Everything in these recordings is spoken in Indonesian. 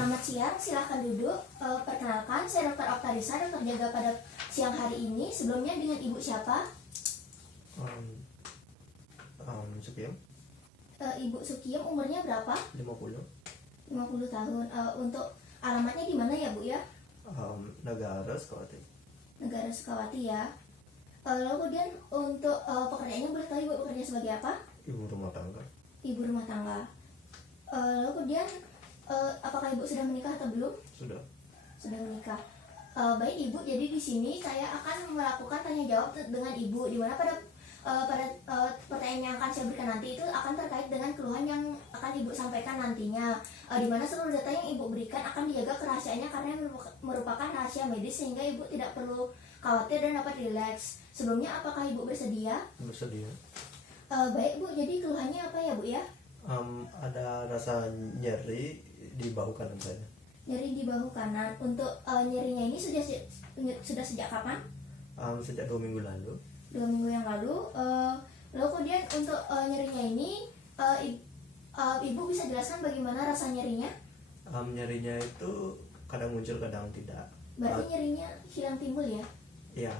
Selamat siang, silahkan duduk. Perkenalkan, saya Dr. Oktarisa, dokter jaga pada siang hari ini. Sebelumnya dengan Ibu siapa? Sekian Ibu Sukiyem, umurnya berapa? 50. 50 tahun. Untuk alamatnya di mana ya Bu ya? Negara Sukawati. Negara Sukawati ya. Lalu kemudian untuk pekerjaannya boleh tahu Ibu bekerja sebagai apa? Ibu rumah tangga. Ibu rumah tangga. Lalu kemudian apakah Ibu sudah menikah atau belum? Sudah. Sudah menikah. Baik Ibu, jadi di sini saya akan melakukan tanya jawab dengan Ibu, di mana pada pertanyaan yang akan saya berikan nanti itu akan terkait dengan keluhan yang akan Ibu sampaikan nantinya, di mana seluruh data yang Ibu berikan akan dijaga kerahasiaannya karena merupakan rahasia medis, sehingga Ibu tidak perlu khawatir dan dapat rileks. Sebelumnya apakah Ibu bersedia? Bersedia. Baik Bu, jadi keluhannya apa ya Bu ya? Ada rasa nyeri di bahu kanan saya. Nyeri di bahu kanan. Untuk nyerinya ini sudah sejak kapan? Sejak 2 minggu lalu. 2 minggu yang lalu. Lalu kemudian untuk nyerinya ini Ibu bisa jelaskan bagaimana rasa nyerinya? Nyerinya itu kadang muncul kadang tidak. Berarti nyerinya hilang timbul ya? Iya.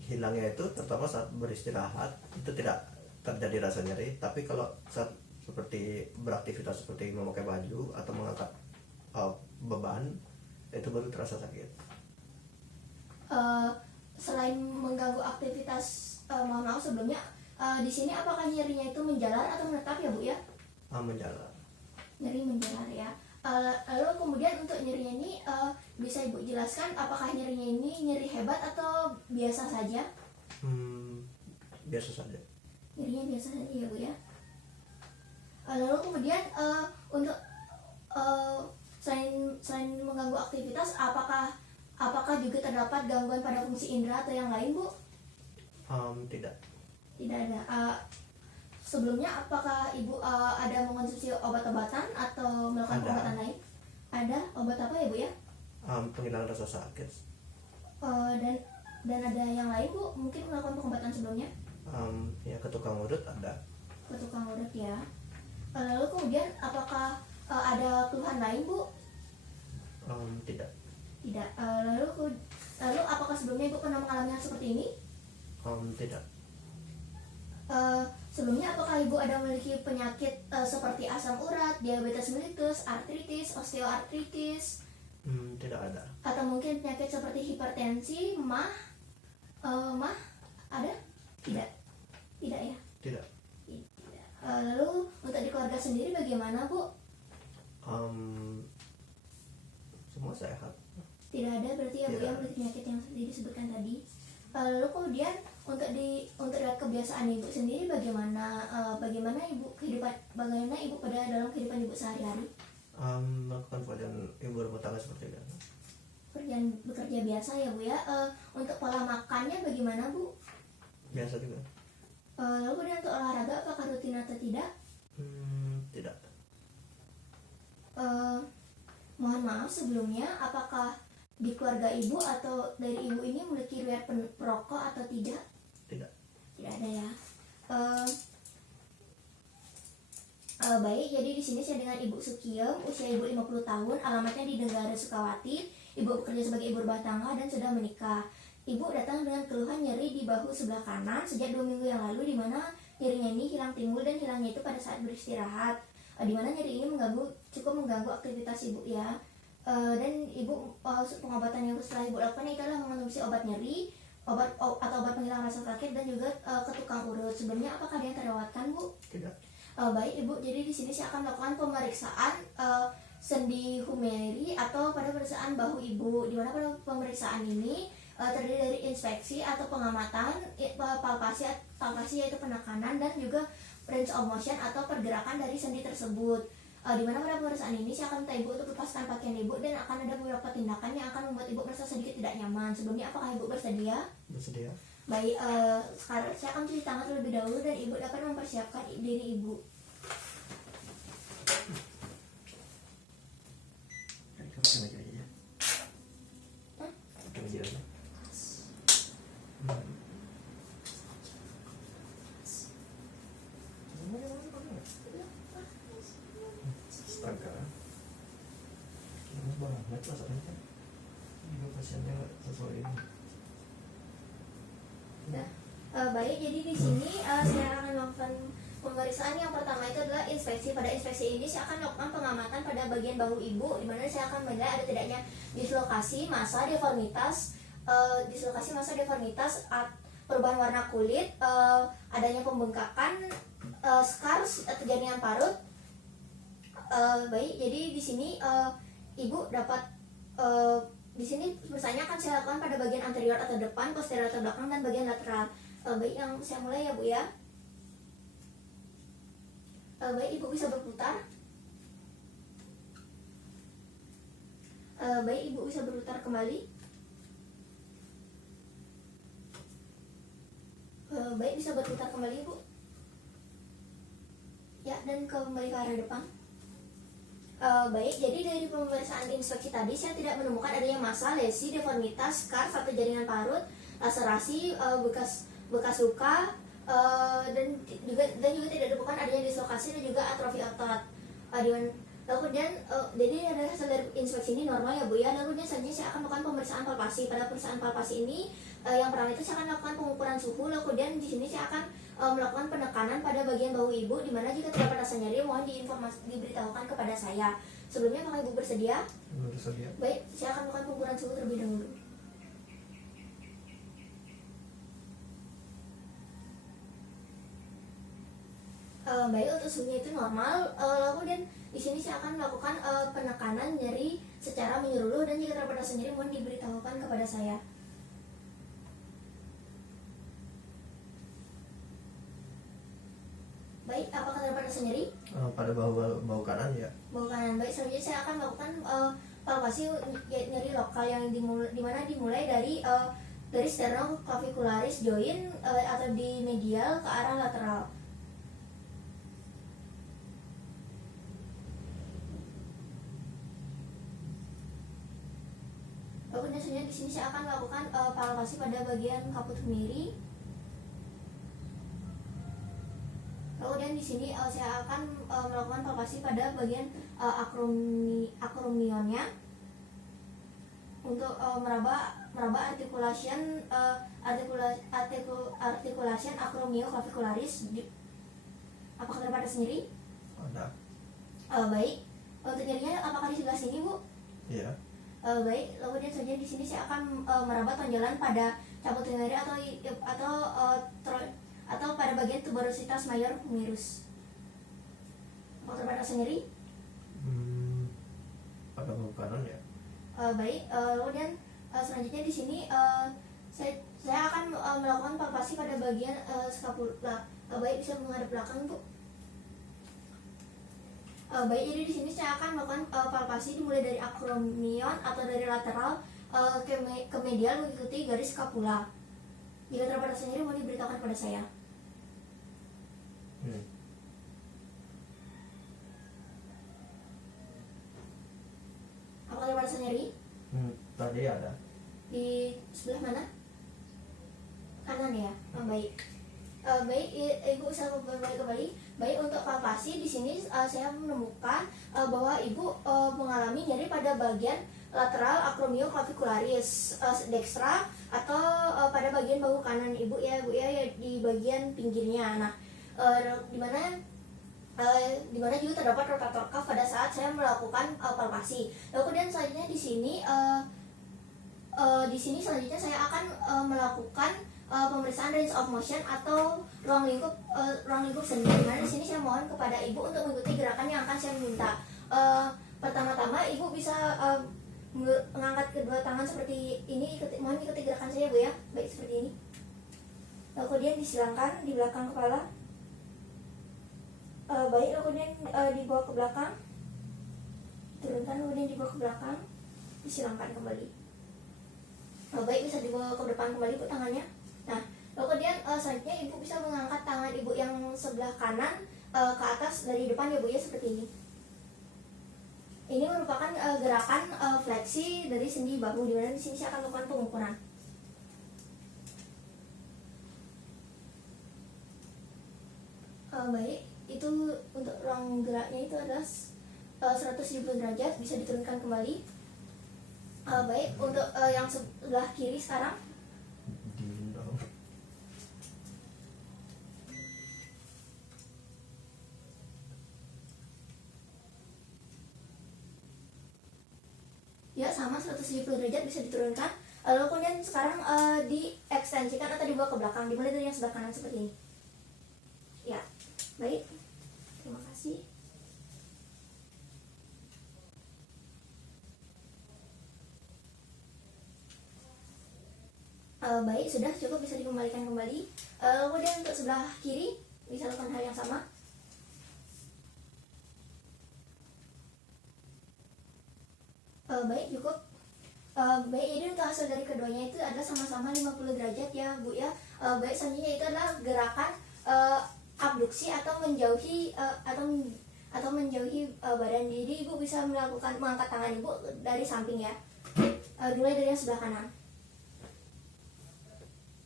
Hilangnya itu terutama saat beristirahat itu tidak terjadi rasa nyeri, tapi kalau saat seperti beraktivitas seperti memakai baju atau mengangkat beban itu baru terasa sakit. Selain mengganggu aktivitas, mohon maaf sebelumnya, di sini apakah nyerinya itu menjalar atau menetap ya Bu ya? Menjalar. Nyeri menjalar ya. Lalu kemudian untuk nyerinya ini bisa Ibu jelaskan apakah nyerinya ini nyeri hebat atau biasa saja? Biasa saja. Nyerinya biasa saja ya Bu ya. Lalu kemudian untuk selain mengganggu aktivitas, apakah juga terdapat gangguan pada fungsi indera atau yang lain Bu? Tidak. Tidak ada. Sebelumnya apakah Ibu ada mengonsumsi obat-obatan atau melakukan pengobatan lain? Ada. Obat apa ya Bu ya? Penghilangan rasa sakit. Dan ada yang lain Bu? Mungkin melakukan pengobatan sebelumnya? Ya ke tukang urut ada. Ke tukang urut ya. Lalu kemudian apakah ada keluhan lain Bu? Tidak. Tidak. Lalu apakah sebelumnya Ibu pernah mengalami hal seperti ini? Tidak. Sebelumnya apakah Ibu ada memiliki penyakit seperti asam urat, diabetes mellitus, artritis, osteoartritis? Tidak ada. Atau mungkin penyakit seperti hipertensi, MAH? MAH ada? Tidak. Tidak ya? Tidak. Tidak. Lalu untuk di keluarga sendiri bagaimana Bu? Semua sehat. Tidak ada berarti ya Bu yang memiliki penyakit yang disebutkan tadi. Lalu kemudian untuk lihat kebiasaan Ibu sendiri bagaimana Ibu pada dalam kehidupan Ibu sehari-hari? Melakukan pekerjaan ibu rumah tangga seperti itu. Bekerja biasa ya Bu ya. Untuk pola makannya bagaimana Bu? Biasa juga. Lalu kemudian untuk olahraga apakah rutin atau tidak? Tidak. Mohon maaf sebelumnya, apakah di keluarga Ibu atau dari Ibu ini memiliki riwayat perokok atau tidak? Tidak. Tidak ada ya. Baik, jadi di sini saya dengan Ibu Sukiyem, usia Ibu 50 tahun, alamatnya di Negara Sukawati. Ibu bekerja sebagai ibu rumah tangga dan sudah menikah. Ibu datang dengan keluhan nyeri di bahu sebelah kanan sejak 2 minggu yang lalu, di mana nyerinya ini hilang timbul dan hilangnya itu pada saat beristirahat. Di mana nyeri ini cukup mengganggu aktivitas Ibu ya. Dan Ibu pengobatan yang setelah Ibu lakukan itu adalah mengonsumsi obat nyeri, obat penghilang rasa sakit, dan juga ke tukang urut. Sebelumnya apakah ada yang terlewatkan Bu? Tidak. Baik Ibu, jadi di sini saya akan melakukan pemeriksaan sendi humeri atau pada pemeriksaan bahu Ibu, di mana pada pemeriksaan ini terdiri dari inspeksi atau pengamatan, palpasi yaitu penekanan, dan juga range of motion atau pergerakan dari sendi tersebut. Di mana pada pemeriksaan ini saya akan minta Ibu untuk lepaskan pakaian Ibu, dan akan ada beberapa tindakan yang akan membuat Ibu merasa sedikit tidak nyaman. Sebelumnya apakah Ibu bersedia? Bersedia. Baik, sekarang saya akan cuci tangan terlebih dahulu dan Ibu dapat mempersiapkan diri Ibu. Astaga. masalahnya kan juga pasiennya nggak sesuai ini. Nah, baik, jadi di sini saya akan melakukan pemeriksaan. Yang pertama itu adalah inspeksi. Pada inspeksi ini saya akan melakukan pengamatan pada bagian bahu ibu, di mana saya akan menilai ada tidaknya dislokasi, massa, deformitas, perubahan warna kulit, adanya pembengkakan, scars atau jaringan parut. Baik, jadi di sini ibu dapat di sini pemeriksanya akan saya lakukan pada bagian anterior atau depan, posterior atau belakang, dan bagian lateral. Baik, yang saya mulai ya Bu ya. Baik, ibu bisa berputar. Baik, ibu bisa berputar kembali. Baik, bisa berputar kembali ibu. Ya, dan kembali ke arah depan. Baik, jadi dari pemeriksaan inspeksi tadi saya tidak menemukan adanya massa, lesi, deformitas, scars atau jaringan parut, laserasi, bekas luka, dan juga tidak ditemukan adanya dislokasi dan juga atrofi otot. Kemudian jadi dari hasil dari inspeksi ini normal ya Bu ya. Lalu selanjutnya saya akan melakukan pemeriksaan palpasi. Pada pemeriksaan palpasi ini yang pertama itu saya akan melakukan pengukuran suhu. Lalu kemudian di sini saya akan melakukan penekanan pada bagian bahu ibu, di mana jika terdapat rasa nyeri mohon diberitahukan kepada saya. Sebelumnya apakah ibu bersedia? Bersedia. Baik, saya akan melakukan pengukuran suhu terlebih dahulu. Baik, untuk suhunya itu normal. Lalu kemudian di sini saya akan melakukan penekanan nyeri secara menyeluruh, dan jika terdapat rasa nyeri mohon diberitahukan kepada saya. Baik, apakah terdapat rasa nyeri? Pada bahu kanan ya. Bahu kanan. Baik, selanjutnya saya akan melakukan palpasi nyeri lokal yang dimana dimulai dari sternoclavicularis joint atau di medial ke arah lateral. Kemudian selanjutnya di sini saya akan melakukan palpasi pada bagian kaput kemiri. Kemudian di sini saya akan melakukan palpasi pada bagian akromionnya untuk meraba articulation acromioclavicularis. Apakah terdapat nyeri? Ada. Baik. Untuk nyerinya apakah di sebelah sini Bu? Iya. Baik, kemudian saja di sini saya akan meraba tonjolan pada caput kemiri atau pada bagian tuberositas mayor humerus. Apakah terdapat rasa nyeri? Pada bahu kanan ya. Baik, kemudian selanjutnya di sini saya akan melakukan palpasi pada bagian skapula. Baik, bisa menghadap belakang Bu. Baik, jadi di sini saya akan melakukan palpasi dimulai dari akromion atau dari lateral ke medial mengikuti garis skapula. Jika terdapat rasa nyeri mohon diberitahukan kepada saya. Apakah terdapat rasa nyeri? Tadi ada. Di sebelah mana? Kanan ya. Baik. Baik, ibu bisa kembali. Baik, untuk palpasi di sini saya menemukan bahwa ibu mengalami nyeri pada bagian lateral acromioclavicularis dextra atau pada bagian bahu kanan ibu ya Bu ya, di bagian pinggirnya. Nah, di mana juga terdapat rotator cuff pada saat saya melakukan palpasi. Kemudian selanjutnya di sini selanjutnya saya akan melakukan pemeriksaan range of motion atau ruang lingkup sendi. Dimana di sini saya mohon kepada ibu untuk mengikuti gerakan yang akan saya minta. Pertama-tama ibu bisa mengangkat kedua tangan seperti ini. Mohon ikuti gerakan saya Bu ya. Baik, seperti ini. Kemudian disilangkan di belakang kepala. Baik, kemudian dibawa ke belakang. Turunkan, kemudian dibawa ke belakang. Disilangkan kembali. Baik, bisa dibawa ke depan kembali Bu tangannya. Nah, kemudian selanjutnya ibu bisa mengangkat tangan ibu yang sebelah kanan ke atas dari depan ya Bu ya, seperti ini. Ini merupakan gerakan fleksi dari sendi bahu, di mana di sini saya akan lakukan pengukuran. Baik, itu untuk ruang geraknya itu adalah 170 derajat, bisa diturunkan kembali. Baik, untuk yang sebelah kiri sekarang. Dino. Ya, sama 170 derajat bisa diturunkan. Lalu kemudian sekarang diekstensikan atau dibawa ke belakang, dimulai dari yang sebelah kanan seperti ini. Ya, baik. Terima kasih. Baik, sudah cukup, bisa dikembalikan kembali. Kemudian untuk sebelah kiri bisa lakukan hal yang sama. Baik, cukup. Baik, jadi untuk hasil dari keduanya itu adalah sama-sama 50 derajat ya Bu ya. Baik, selanjutnya itu adalah gerakan abduksi atau menjauhi atau menjauhi badan. Jadi Ibu bisa melakukan mengangkat tangan Ibu dari samping ya. Mulai dari yang sebelah kanan.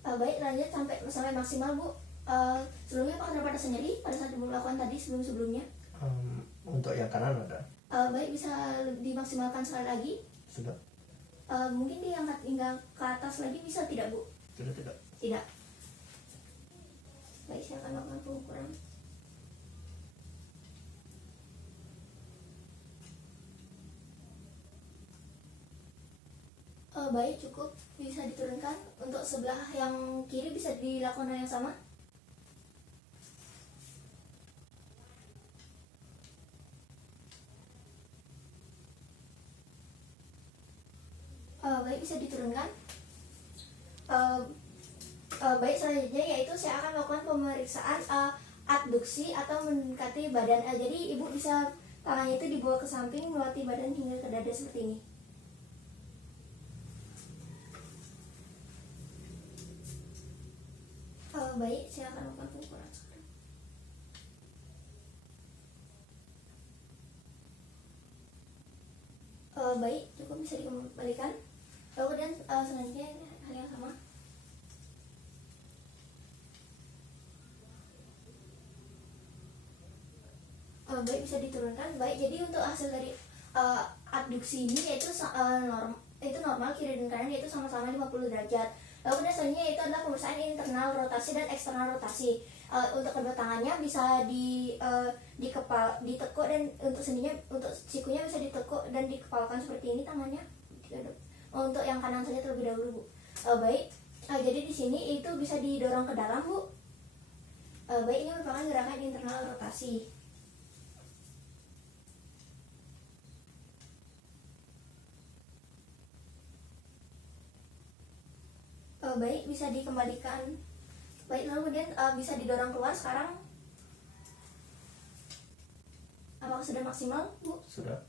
Baik, lanjut sampai maksimal Bu. Sebelumnya apakah terdapat rasa nyeri pada saat Ibu melakukan tadi sebelumnya? Untuk yang kanan ada. Baik, bisa dimaksimalkan sekali lagi. Sudah. Mungkin diangkat hingga ke atas lagi, bisa tidak Bu? Sudah tidak. Tidak. Baik, saya akan lakukan pengukuran. Baik, cukup, bisa diturunkan. Untuk sebelah yang kiri bisa dilakukan hal yang sama. Baik, bisa diturunkan. Baik, selanjutnya yaitu saya akan melakukan pemeriksaan adduksi atau mendekati badan. Jadi Ibu bisa tangannya itu dibawa ke samping melewati badan hingga ke dada seperti ini. Baik, saya akan melakukan pengukuran sekarang. Baik, cukup, bisa dikembalikan. Kemudian selanjutnya hal yang sama. Baik, bisa diturunkan. Baik, jadi untuk hasil dari adduksi ini yaitu normal kiri dan kanan, yaitu sama-sama 50 derajat. Lalu kemudian selanjutnya itu adalah pemeriksaan internal rotasi dan eksternal rotasi. Untuk kedua tangannya bisa ditekuk, dan untuk sendinya, untuk sikunya bisa ditekuk dan dikepalkan seperti ini tangannya. Untuk yang kanan saja terlebih dahulu Bu. Baik, jadi di sini itu bisa didorong ke dalam Bu. Baik, ini merupakan gerakan internal rotasi. Baik, bisa dikembalikan. Baik, lalu kemudian bisa didorong keluar sekarang. Apakah sudah maksimal Bu? Sudah.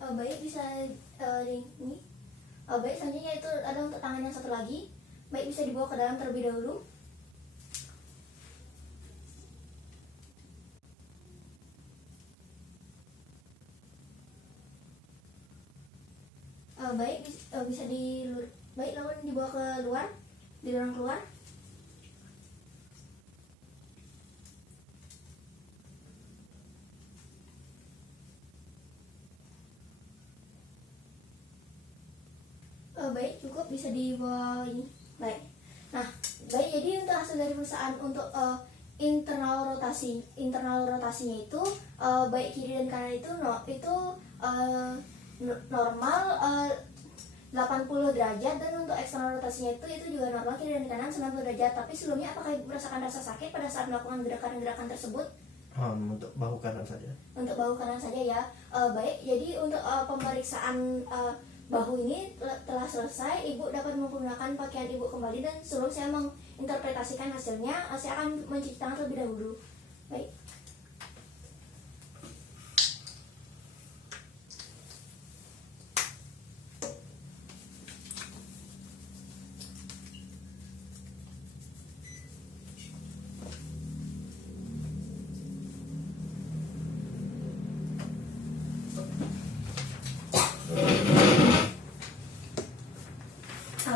Baik, bisa ini. Baik, selanjutnya itu ada untuk tangan yang satu lagi. Baik, bisa dibawa ke dalam terlebih dahulu. Baik, bisa baik, lalu dibawa ke luar, didorong keluar. Baik, cukup, bisa dibawa ini. Baik. Nah, baik, jadi untuk hasil dari perusahaan untuk internal rotasinya itu baik kiri dan kanan itu normal 80 derajat, dan untuk eksternal rotasinya itu juga normal kiri dan kanan 90 derajat. Tapi sebelumnya apakah Ibu merasakan rasa sakit pada saat melakukan gerakan-gerakan tersebut? Untuk bahu kanan saja. Untuk bahu kanan saja ya. Baik, jadi untuk pemeriksaan bahu ini telah selesai. Ibu dapat menggunakan pakaian Ibu kembali, dan sebelum saya menginterpretasikan hasilnya, saya akan mencuci tangan terlebih dahulu. Baik.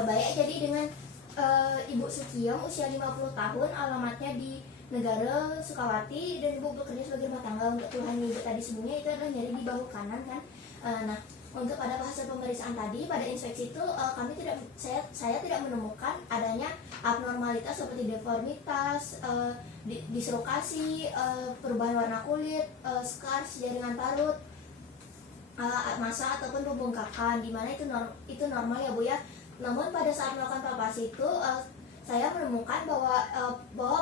Baik, jadi dengan Ibu Sukiom, usia 50 tahun, alamatnya di negara Sukawati dan ibu bekerja sebagai rumah tangga. Untuk keluhan ibu tadi sebelumnya itu adalah nyeri di bahu kanan kan. Nah, untuk pada hasil pemeriksaan tadi pada inspeksi itu saya tidak menemukan adanya abnormalitas seperti deformitas, dislokasi, perubahan warna kulit, scars, jaringan parut, masa ataupun pembengkakan, di mana itu normal ya Bu ya. Namun pada saat melakukan palpasi itu saya menemukan bahwa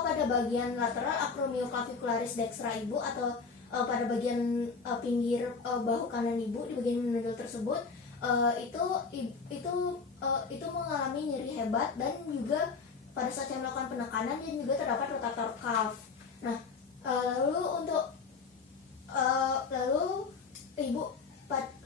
pada bagian lateral acromioclavicularis dextra ibu atau pada bagian pinggir bahu kanan ibu di bagian menonjol tersebut itu mengalami nyeri hebat, dan juga pada saat saya melakukan penekanan dan juga terdapat rotator cuff. Nah, lalu ibu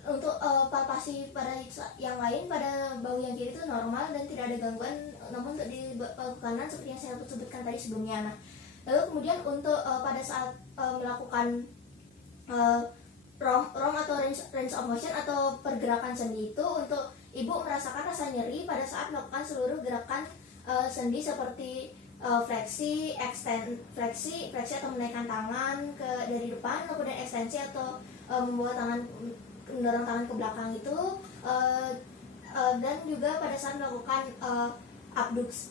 untuk palpasi pada yang lain pada bahu yang kiri itu normal dan tidak ada gangguan, namun untuk di bahu kanan seperti yang saya sebutkan tadi sebelumnya. Nah, lalu kemudian untuk pada saat melakukan ROM atau range of motion atau pergerakan sendi itu, untuk ibu merasakan rasa nyeri pada saat melakukan seluruh gerakan sendi seperti fleksi atau menaikkan tangan dari depan, kemudian ekstensi atau mendorong tangan ke belakang itu, dan juga pada saat melakukan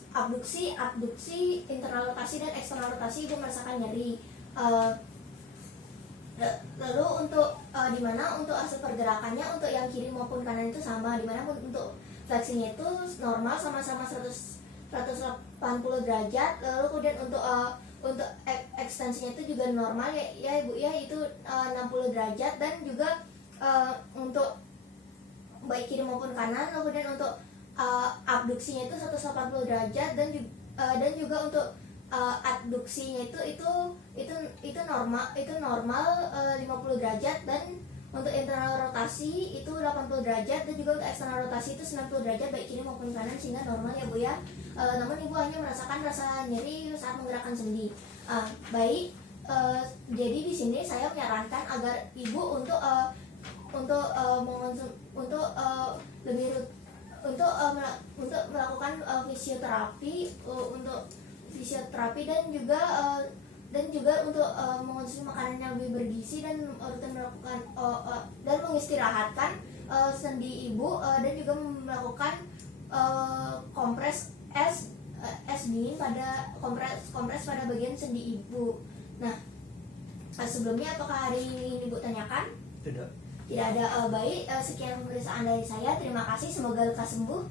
abduksi, internal rotasi dan eksternal rotasi ibu merasakan nyeri. Lalu untuk dimana untuk hasil pergerakannya untuk yang kiri maupun kanan itu sama, dimana untuk fleksinya itu normal sama-sama 180 derajat, lalu kemudian untuk ekstensinya itu juga normal ya ibu ya, itu 60 derajat, dan juga untuk baik kiri maupun kanan, kemudian untuk abduksinya itu 180 derajat, dan juga untuk adduksinya itu normal 50 derajat, dan untuk internal rotasi itu 80 derajat, dan juga untuk eksternal rotasi itu 90 derajat baik kiri maupun kanan, sehingga normal ya Bu ya. Namun ibu hanya merasakan rasa nyeri saat menggerakkan sendi. Jadi di sini saya menyarankan agar ibu untuk melakukan fisioterapi dan juga untuk mengonsumsi makanan yang lebih bergizi, dan rutin melakukan dan mengistirahatkan sendi ibu, dan juga melakukan kompres es dingin pada kompres pada bagian sendi ibu. Nah, sebelumnya apakah hari ini ibu tanyakan? Tidak. Tidak ada. Baik, sekian pemeriksaan dari saya. Terima kasih, semoga lekas sembuh.